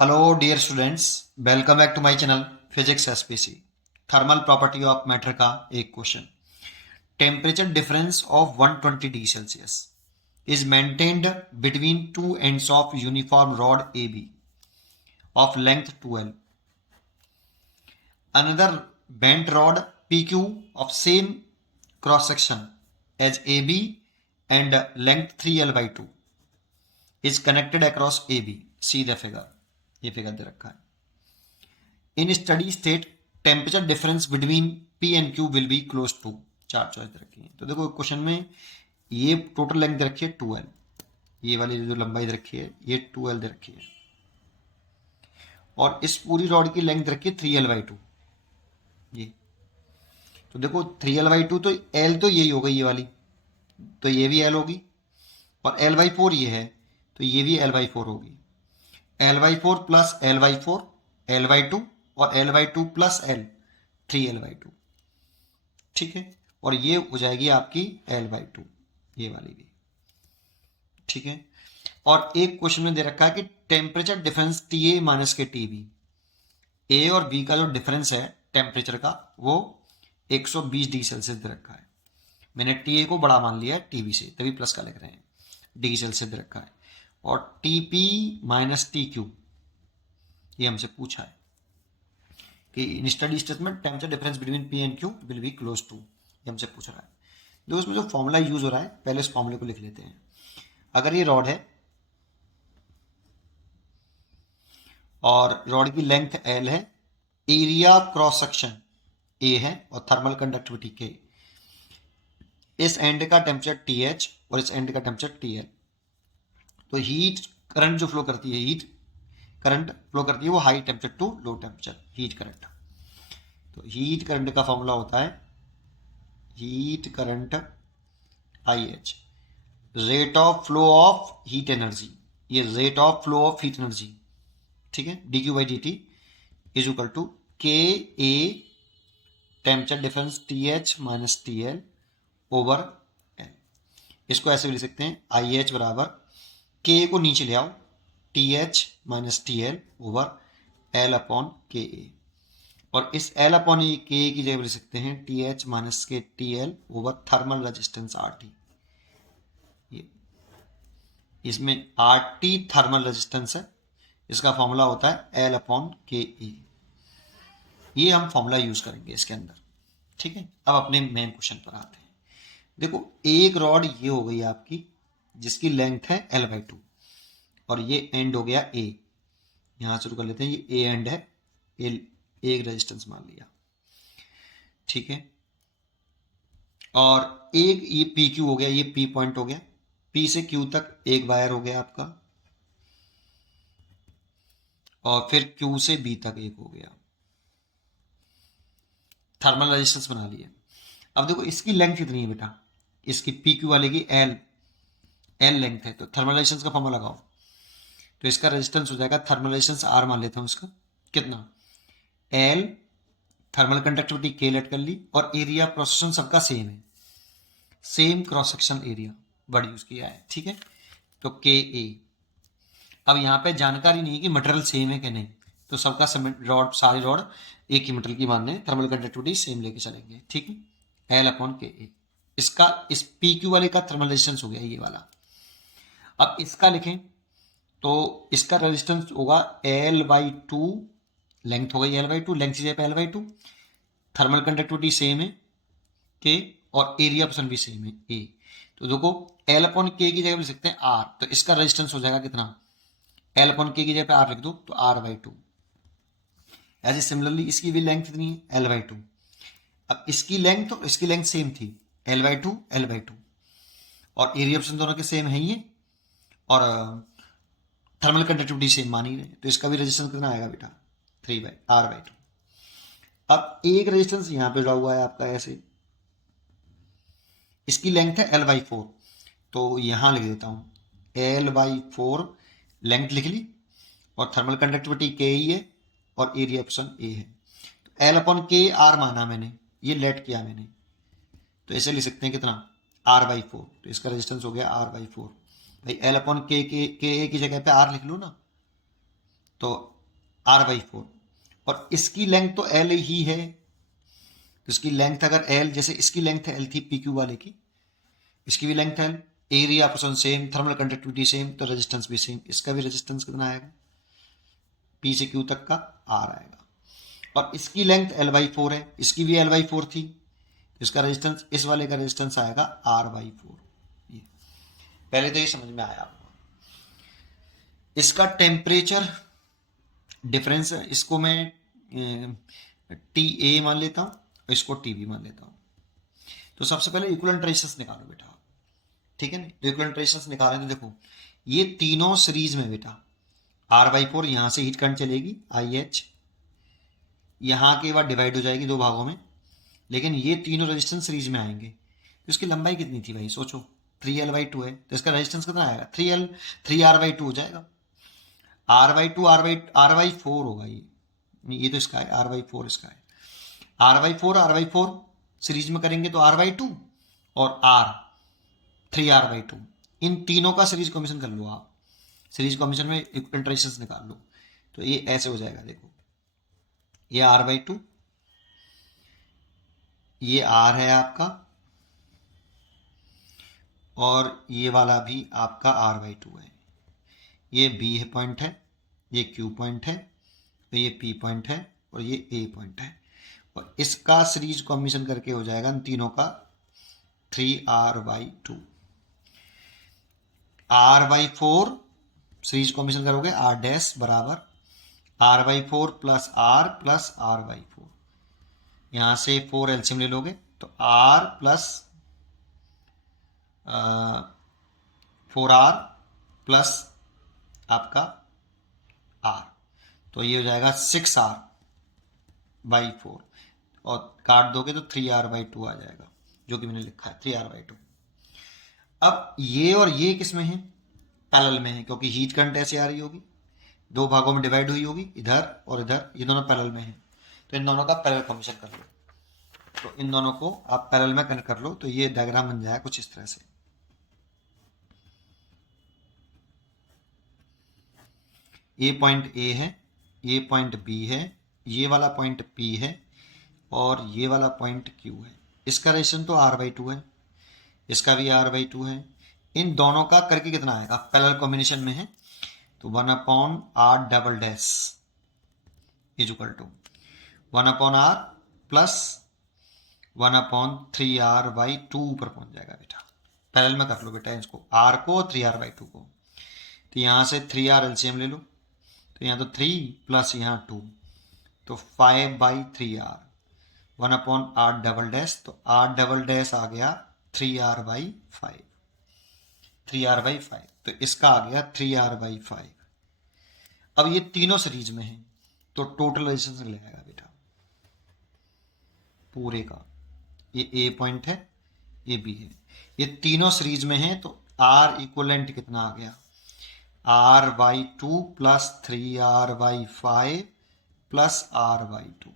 Hello dear students, welcome back to my channel Physics SPC। Thermal property of matter का एक question. Temperature difference of 120 degree Celsius is maintained between two ends of uniform rod AB of length 2L। Another bent rod PQ of same cross section as AB and length 3L/2 is connected across AB। See the figure। ये figure दे रखा है। In steady state temperature difference between P and Q will be close to. चार choice रखी है। तो देखो question में ये टोटल लेंथ दे रखी है 2L, ये वाली जो लंबाई दे रखी है ये 2L दे रखी है, और इस पूरी रॉड की लेंथ रखी है 3L/2 ये। तो देखो 3L/2 तो L तो यही हो गई ये वाली, तो ये भी L होगी, और L/4 ये है तो ये भी L/4 होगी। L/4 प्लस L/4 L/2 और L/2 प्लस L 3L/2। ठीक है, और ये हो जाएगी आपकी L/2 ये वाली भी। ठीक है, और एक क्वेश्चन में दे रखा है कि टेम्परेचर डिफरेंस TA माइनस के TB, ए और बी का जो डिफरेंस है टेम्परेचर का वो 120 डिग्री सेल्सियस दे रखा है। मैंने TA को बड़ा मान लिया है TB से, तभी प्लस का लिख रहे हैं, डिग्री सेल्सियस दे रखा है। और TP माइनस TQ ये हमसे पूछा है कि इन स्टडी स्टेट में temperature difference between P and Q will be close to, ये हमसे पूछ रहा है। देखो इसमें जो फॉर्मूला यूज हो रहा है, पहले इस फॉर्मूले को लिख लेते हैं। अगर ये रॉड है और रॉड की लेंथ L है, एरिया क्रॉस सेक्शन A है और थर्मल कंडक्टिविटी K, इस एंड का टेम्परेचर TH और इस एंड का टेम्परेचर TL। तो हीट करंट जो फ्लो करती है, हीट करंट फ्लो करती है वो high temperature to low temperature, heat current. तो हीट करंट का फॉर्मूला होता है heat current IH, rate of flow of heat energy, ये rate of flow of heat energy. ठीक है, dQ/dt is equal to KA temperature difference TH minus TL over L। इसको ऐसे भी लिख सकते हैं IH बराबर K को नीचे ले आओ, TH minus TL over L upon KA, और इस L अपॉन के की जगह लिख सकते हैं TH माइनस के TL over thermal resistance RT। ये इसमें RT थर्मल रेजिस्टेंस है, इसका फॉर्मूला होता है L अपॉन KE। ये हम फॉर्मूला यूज करेंगे इसके अंदर। ठीक है, अब अपने मेन क्वेश्चन पर आते हैं। देखो एक रॉड ये हो गई आपकी जिसकी लेंथ है L/2 और ये एंड हो गया A। यहां शुरू कर लेते हैं, ये A एंड है, एक रेजिस्टेंस मान लिया। ठीक है, और एक ये PQ हो गया, ये P पॉइंट हो गया, P से Q तक एक वायर हो गया आपका, और फिर Q से B तक एक हो गया। थर्मल रेजिस्टेंस बना लिया। अब देखो इसकी लेंथ कितनी है बेटा, इसकी PQ वाले की L लेंथ है, तो थर्मल रेजिस्टेंस का फॉर्मूला लगाओ। तो इसका रेजिस्टेंस हो जाएगा, थर्मल रेजिस्टेंस R मान लेते हैं उसका, कितना L, थर्मल कंडक्टिविटी K लेट कर ली, और एरिया क्रॉस सेक्शन सबका सेम है, same cross section area word use किया है। ठीक है, तो KA। अब यहाँ पे जानकारी नहीं है कि मटेरियल सेम है कि नहीं, तो सबका रॉड, सारी रॉड एक ही मटेरियल की मान लें, थर्मल कंडक्टिविटी सेम लेके चलेंगे। ठीक है, L अपॉन KA। इसका इस PQ वाले का थर्मल रेजिस्टेंस हो गया ये वाला। अब इसका लिखें तो इसका रेजिस्टेंस होगा L/2, लेंथ हो गई L/2, लेंथ की जगह पे L/2, थर्मल कंडक्टिविटी सेम है K, और एरिया ऑप्शन भी सेम है A। तो देखो L अपॉन K की जगह लिख सकते हैं R, तो इसका रेजिस्टेंस हो जाएगा कितना, L अपॉन K की जगह पे R लिख दो तो R/2। ऐसे सिमिलरली इसकी भी लेंथ कितनी है L/2। अब इसकी लेंथ और इसकी लेंथ सेम थी, L/2 और एरिया ऑप्शन दोनों के सेम है ही, और थर्मल कंडक्टिविटी सेम मान ही रहे, तो इसका भी रेजिस्टेंस कितना आएगा बेटा 3R/2। अब एक रेजिस्टेंस यहां पे जुड़ा हुआ है आपका ऐसे, इसकी लेंथ है L/4, तो यहां लिख देता हूं L/4 लेंथ लिख ली, और थर्मल कंडक्टिविटी K ही है और एरिया ऑप्शन A है। तो L अपॉन K R माना मैंने, ये लेट किया मैंने, तो ऐसे लिख सकते हैं कितना R/4, तो इसका रेजिस्टेंस हो गया R/4। भाई L अपॉन K की जगह पे R लिख लो ना, तो r/4, और इसकी लेंथ तो l ही है, तो इसकी लेंथ अगर l, जैसे इसकी लेंथ l थी PQ वाले की, इसकी भी length l, area position same, thermal conductivity same, तो रेजिस्टेंस भी सेम। इसका भी रेजिस्टेंस कितना आएगा, P से Q तक का R आएगा। और इसकी लेंथ l/4 है, इसकी भी l/4 थी, इसका रेजिस्टेंस, इस वाले का रेजिस्टेंस आएगा R/4। ये पहले तो ये समझ में आया आपको। इसका टेम्परेचर डिफरेंस, इसको मैं TA मान लेता हूँ, इसको TB मान लेता हूँ। तो सबसे पहले इक्विवेलेंट रेजिस्टेंस निकालो बेटा, ठीक है ना। तो इक्विवेलेंट रेजिस्टेंस निकालें तो देखो ये तीनों सीरीज में बेटा, R/4 यहां से हीट करंट चलेगी IH, यहां के बाद डिवाइड हो जाएगी दो भागों में, लेकिन ये तीनों रेजिस्टेंस सीरीज में आएंगे। तो इसकी लंबाई कितनी थी भाई, सोचो 3L/2 है, तो इसका रेजिस्टेंस कितना आएगा, 3R/2 हो जाएगा। R/4 होगा, ये तो इसका है, R/4 इसका है, R/4 सीरीज में करेंगे तो R/2 और R 3R/2, इन तीनों का सीरीज कॉम्बिनेशन कर लो आप, सीरीज कॉम्बिनेशन में इक्विवेलेंट रेजिस्टेंस निकाल लो। तो ये ऐसे हो जाएगा, देखो ये R/2, ये R है आपका, और ये वाला भी आपका R/2 है, ये B है पॉइंट है, ये Q पॉइंट है, तो ये P पॉइंट है, और ये A पॉइंट है, और इसका सीरीज कॉम्बिनेशन करके हो जाएगा इन तीनों का 3R/2। R/4 सीरीज कॉम्बिनेशन करोगे R डैश बराबर R/4 plus R plus R/4, यहां से 4 एलसीएम ले लोगे तो R प्लस 4R प्लस आपका R, तो ये हो जाएगा 6R/4, और काट दोगे तो 3R/2 आ जाएगा, जो कि मैंने लिखा है 3R/2। अब ये और ये किस में है, पैरेलल में है, क्योंकि हीट करंट ऐसे आ रही होगी, दो भागों में डिवाइड हुई होगी, इधर और इधर, ये दोनों पैरेलल में है, तो इन दोनों का पैरेलल कॉम्बिनेशन कर लो। तो इन दोनों को आप पैरेलल में कनेक्ट कर लो, तो ये डायग्राम बन जाएगा कुछ इस तरह से। ये पॉइंट A है, ये पॉइंट B है, ये वाला पॉइंट P है, और ये वाला पॉइंट Q है। इसका रेजिस्टेंस तो R/2 है, इसका भी R/2 है। इन दोनों का करके कितना आएगा, पैरेलल कॉम्बिनेशन में है, तो 1/R double dash is equal to 1/R plus 1/3R/2 ऊपर पहुंच जाएगा बेटा। पैरेलल में कर लो बेटा इसको, R को 3R/2 को, तो यहाँ से 3R एलसीएम ले लो, तो यहाँ तो 3 प्लस यहाँ 2, तो 5/3R 1/R डबल डैश, तो R डबल डैश आ गया 3R/5, 3R/5, तो इसका आ गया 3R/5। अब ये तीनों सीरीज में है, तो टोटल रेजिस्टेंस लगेगा बेटा पूरे का, ये A पॉइंट है, ये B है, ये तीनों सीरीज में है, तो R इक्वलेंट कितना आ गया, R/2 plus 3R/5 plus R/2,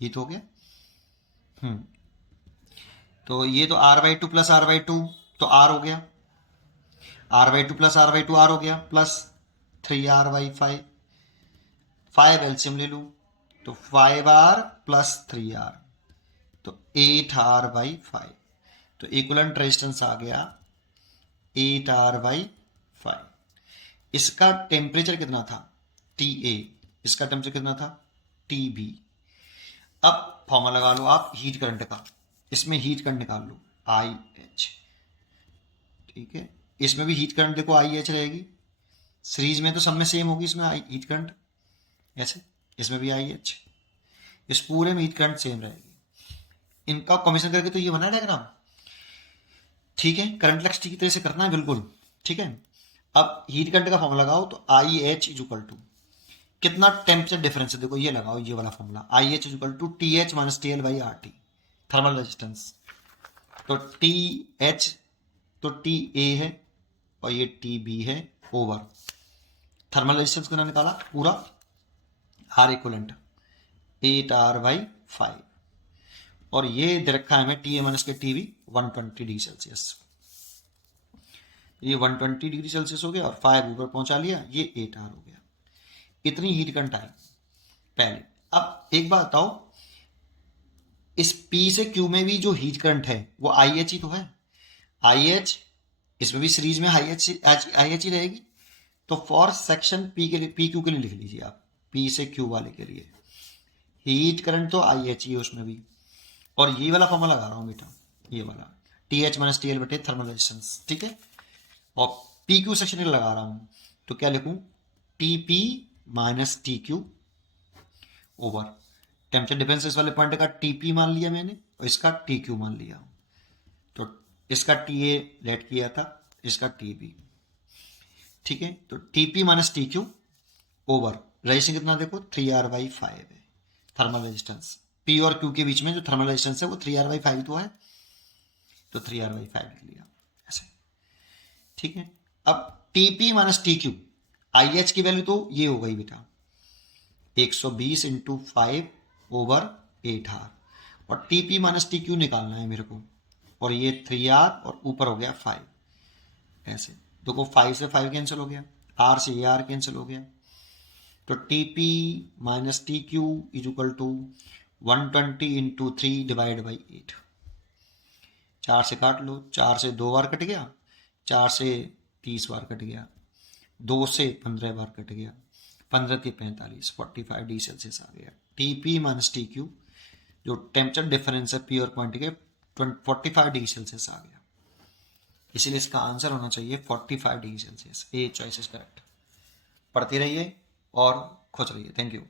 ये तो हो गया। तो ये तो R/2 प्लस R/2 तो R हो गया, R/2 प्लस R/2 R हो गया, प्लस 3R/5, 5 एलसीएम ले लूँ तो 5R प्लस 3R, तो 8R/5, तो इक्विवेलेंट रेजिस्टेंस आ गया 8R/5। इसका टेम्परेचर कितना था, TA, इसका टेम्परेचर कितना था, TB। अब फॉर्मूला लगा लो आप हीट करंट का, इसमें हीट करंट निकाल लो IH, ठीक है, इसमें भी हीट करंट देखो IH रहेगी, सीरीज में तो सब में सेम होगी, इसमें हीट करंट ऐसे, इसमें भी IH, इस पूरे में हीट करंट सेम रहेगी। इनका कॉम्बिनेशन करके तो ये बना है डायग्राम, ठीक है, करंट लक्स की तरह से करना है बिल्कुल, ठीक है। अब हीट करंट का फॉर्मूला लगाओ, तो IH इज इक्वल टू कितना टेम्परेचर डिफरेंस है, देखो ये लगाओ, ये वाला formula, IH is equal to TH minus TL/RT, thermal resistance, तो TH तो TA है और ये TB है, ओवर थर्मल रेजिस्टेंस कितना निकाला पूरा, R इक्वलेंट 8R/5, और ये दे रखा है हमें TA माइनस के TB 120 डिग्री सेल्सियस, ये 120 डिग्री सेल्सियस हो गया, और 5 ऊपर पहुंचा लिया, ये 8R हो गया। इतनी हीट करंट आई पहले। अब एक बात बताओ, इस P से Q में भी जो हीट करंट है वो IH ही तो है। IH, इसमें भी सीरीज में IH ही रहेगी। तो फॉर सेक्शन P के लिए, PQ के लिए लिख लीजिए आप, P से Q वाले के लिए हीट करंट तो IH ही है उसमें भी। और ये वाला फॉर्मूला लगा रहा हूँ बेटा, ये वाला TH माइनस TL बटे थर्मल रेजिस्टेंस, ठीक है। और PQ सेक्शन के लिए लगा रहा हूँ, तो क्या लिखूँ, TP minus TQ over temperature difference इस वाले पॉइंट का TP मान लिया मैंने और इसका TQ मान लिया। तो इसका TA लेट किया था, इसका TB, ठीक है। तो TP minus TQ over resistance कितना देखो 3R/5 है थर्मल रेजिस्टेंस। P और Q के बीच में जो थर्मल रेजिस्टेंस है वो 3R/5 तो है, तो 3R/5 लिख लिया ऐसे, ठीक है। अब TP माइनस TQ, IH की वैल्यू तो ये हो गई बेटा 120 इंटू 5 ओवर 8R, और TP माइनस TQ निकालना है मेरे को, और ये 3R और ऊपर हो गया 5 ऐसे। देखो 5 से 5 कैंसिल हो गया, R से ये R कैंसिल हो गया, तो TP minus TQ is equal to 120 into 3 divide by 8। 4 से काट लो, 4 से 2 बार कट गया, 4 से 30 बार कट गया, 2 से 15 बार कट गया, 15 के 45, 45 डिग्री सेल्सियस आ गया। TP माइनस TQ जो टेम्परेचर डिफरेंस है P और पॉइंट के 45 डिग्री सेल्सियस आ गया, इसीलिए इसका आंसर होना चाहिए 45 degree Celsius. A choice is correct. पढ़ते रहिए और खुश रहिए। Thank you.